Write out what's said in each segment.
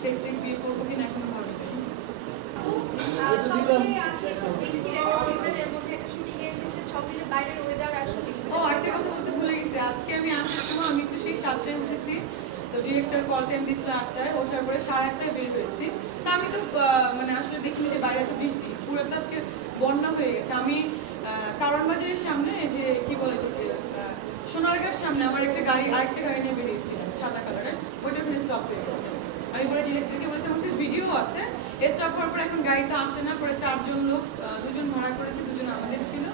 শেখ বিয়ে করবো কিনা এখনো ভাবি নাই। ও আরেকটা কথা বলতে ভুলে গেছি, আজকে আমি আসার সময় আমি তো সেই 7টায় উঠেছি, তো ডিরেক্টর কল টাইম দিয়েছিল 8টায়, ওঠার পরে 8:30টায় বের হয়েছি। তা আমি তো মানে আসলে দেখিনি যে বাইরে এত বৃষ্টি, পুরো তো আজকে বন্যা হয়ে গেছে। আমি কারণ বাজারের সামনে যে কি বলে তোকে সোনারগাঁর সামনে আমার একটা গাড়ি আরেকটা গাড়ি নিয়ে বেরিয়েছিলাম সাদা কালারের, ওইটা ওখানে স্টপ হয়ে গেছে। আমি পরে ডিরেক্টরকে বলেছি আমার ভিডিও আছে, স্টপ হওয়ার পর এখন গাড়িতে আসে না, পরে 4 জন লোক, 2 জন ভাড়া করেছে, 2 জন আমাদের ছিল,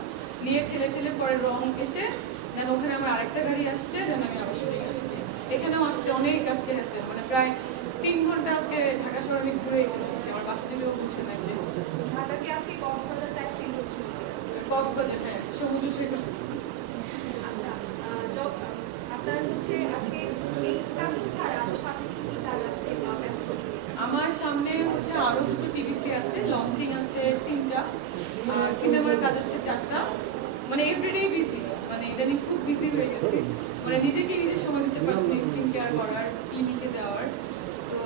নিয়ে ঠেলে ঠেলে পরে রং এসে দেন ওখানে আমার আরেকটা গাড়ি আসছে, দেন আমি আবার শুটিং আসছি। এখানেও আসতে অনেক আজকে হেসেল, মানে প্রায় 3 ঘন্টা আজকে ঢাকা শহর আমি ঘুরে এখানে আসছি। আমার বাসা যদিও পৌঁছে থাকবে কক্সবাজার, হ্যাঁ সমুদ্র সৈকত। আমার সামনে হচ্ছে আরো 2টো টিভিসি আছে, লঞ্চিং আছে 3টা, আর সিনেমার কাজ আছে 4টা, মানে এভরিডে বিজি, মানে ইদানিং খুব বিজি হয়ে গেছি, মানে নিজেকে নিজে সময় দিতে পারছি না স্কিন কেয়ার করার, ক্লিনিকে যাওয়ার। তো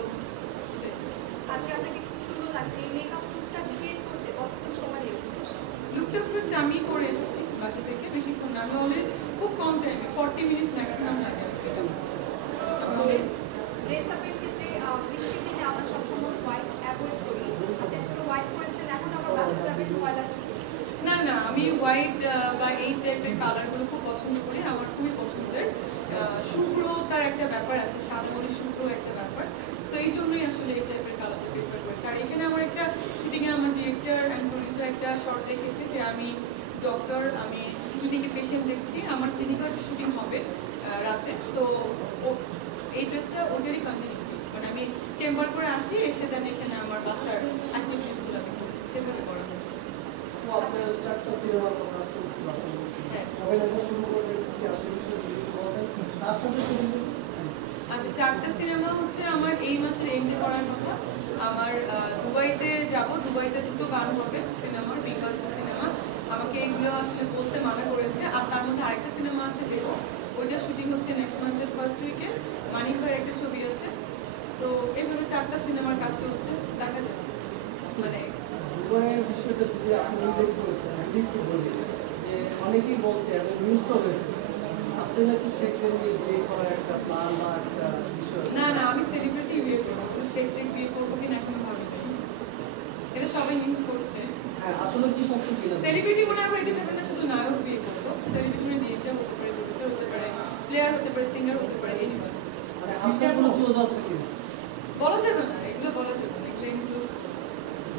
লুকটা ফার্স্ট আমি করে এসেছি বাসা থেকে, বেশিক্ষণ না, আমি অলওয়েজ খুব কম টাইমে 40 মিনিটস ম্যাক্সিমাম লাগে। না না, আমি হোয়াইট বা এই টাইপের কালারগুলো খুব পছন্দ করি, আমার খুবই পছন্দের। শুভ্র তার একটা ব্যাপার আছে, সাদা বলে শুভ্র একটা ব্যাপার, সো এই জন্যই আসলে এই টাইপের কালারটা প্রেফার করেছি। আর এখানে আমার একটা শুটিংয়ে আমার ডিরেক্টর অ্যান্ড প্রডিউসার একটা শর্ট রেখেছে যে আমি ডক্টর, আমি ক্লিনিকে পেশেন্ট দেখছি, আমার ক্লিনিকেও একটা শুটিং হবে রাতে, তো এই ড্রেসটা ওদেরই কন্টিনিউটি, মানে আমি চেম্বার করে আসি, এসে দেন এখানে আমার বাসার অ্যাক্টিভিটিসগুলো আমি করি, সেভাবে করা হয়েছে। আচ্ছা, 4টা সিনেমা হচ্ছে আমার এই মাসের এন্ডে করার কথা। আমার দুবাইতে যাব, দুবাইতে 2টো গান হবে সিনেমার, বেঙ্গল সিনেমা, আমাকে এইগুলো আসলে বলতে মানা করেছে। আর তার মধ্যে আরেকটা সিনেমা আছে দেখো, ওইটার শুটিং হচ্ছে নেক্সট মান্থের ফার্স্ট উইকে, মানিক ভাইয়ের একটা ছবি আছে, তো এইভাবে 4টা সিনেমার কাজ চলছে, দেখা যাবে। মানে বিষয়টা যদি আপনি উল্লেখ করেছেন, আমি একটু বলি যে অনেকেই বলছে এবং নিউজটা হয়েছে আপনি নাকি শেখকে বিয়ে করার একটা প্ল্যান বা একটা বিষয়। না না, আমি সেলিব্রিটি বিয়ে করবো, শেখ বিয়ে করবো কিনা এখনো ভাবি নাই, এটা সবাই নিউজ করছে। হ্যাঁ, আসলে কি সত্য কিনা সেলিব্রিটি মনে হয় এটা ভেবে না শুধু নায়ক বিয়ে করবো, সেলিব্রিটি মানে ডিরেক্টর হতে পারে, প্রডিউসার হতে পারে, প্লেয়ার হতে পারে, সিঙ্গার হতে পারে, এনিওয়ান। মানে আপনার কোনো চোজ আছে কিনা বলা যাবে না, এগুলো বলা যাবে না, এগুলো ইনক্লুড।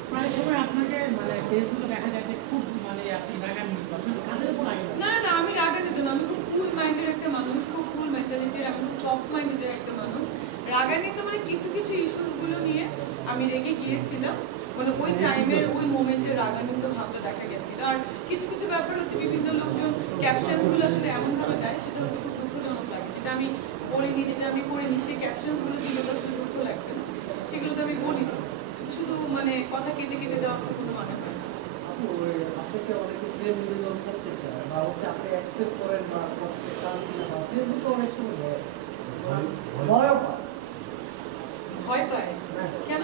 প্রায় সময় আপনাকে মানে ফেসবুকে দেখা যায় যে খুব মানে আপনি রাগান্বিত, আসলে কাদের উপর রাগান্বিত? না না, আমি রাগান্বিত না, আমি খুব কুল মাইন্ডের একটা মানুষ, খুব কুল মেন্টালিটির, আমি খুব সফট মাইন্ডের একটা মানুষ। রাগান্বিত মানে কিছু কিছু ইস্যুসগুলো নিয়ে আমি রেগে গিয়েছিলাম, মানে ওই টাইমের ওই মোমেন্টের রাগান্বিত ভাবটা দেখা গেছিল। আর কিছু কিছু ব্যাপার হচ্ছে বিভিন্ন লোকজন ক্যাপশনসগুলো আসলে এমনভাবে দেয়, সেটা হচ্ছে খুব দুঃখজনক লাগে, যেটা আমি পড়িনি, যেটা আমি পড়িনি, সেই ক্যাপশনসগুলো দিলে তো আসলে দুঃখ লাগবে না, সেগুলো তো আমি বলি না, শুধু মানে কথা কেটে কেটে দেওয়া তো কোনো মানে হয় না। আপনাকে অনেকে প্রেম নিবেদন করতে চায় বা হচ্ছে আপনি অ্যাকসেপ্ট করেন বা করতে চান কিনা, বা ফেসবুকে অনেক সময় ভয় পায় কেন?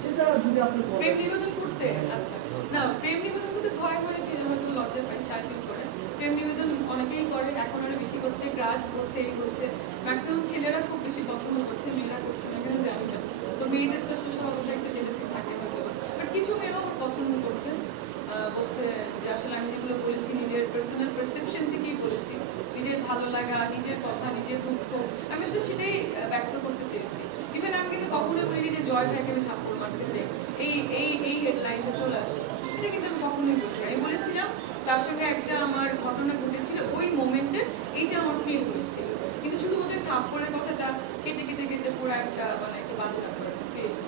সেটা যদি আপনি প্রেম নিবেদন করতে, আচ্ছা না, প্রেম নিবেদন করতে ভয় করে কি হয়তো লজ্জা পায়, শাই ফিল করে। প্রেম নিবেদন অনেকেই করে, এখন আরো বেশি করছে, ক্রাশ বলছে, এই বলছে, ম্যাক্সিমাম ছেলেরা খুব বেশি পছন্দ করছে, মেয়েরা করছে না, কেন জানি না। তো মেয়েদের তো স্বভাবত একটা জেলেসি থাকে হয়তো, বাট কিছু মেয়েও পছন্দ করছে, বলছে যে আসলে আমি যেগুলো বলেছি নিজের পার্সোনাল পারসেপশন থেকেই বলেছি, নিজের ভালো লাগা, নিজের কথা, নিজের দুঃখ, আমি আসলে সেটাই ব্যক্ত করতে চেয়েছি। ইভেন আমি কিন্তু কখনোই বলিনি যে জয় ভাইকে আমি থাপ্পড় মারতে চাই, এই এই এই লাইনটা চলে আসে, এটা কিন্তু আমি কখনোই বলিনি। আমি বলেছিলাম তার সঙ্গে একটা আমার ঘটনা ঘটেছিল, ওই মোমেন্টে এইটা আমার ফিল হয়েছিল, কিন্তু শুধুমাত্র থাপ্পড়ের কথাটা কেটে কেটে কেটে পুরো একটা মানে একটা বাজে ব্যাপার পেয়েছি।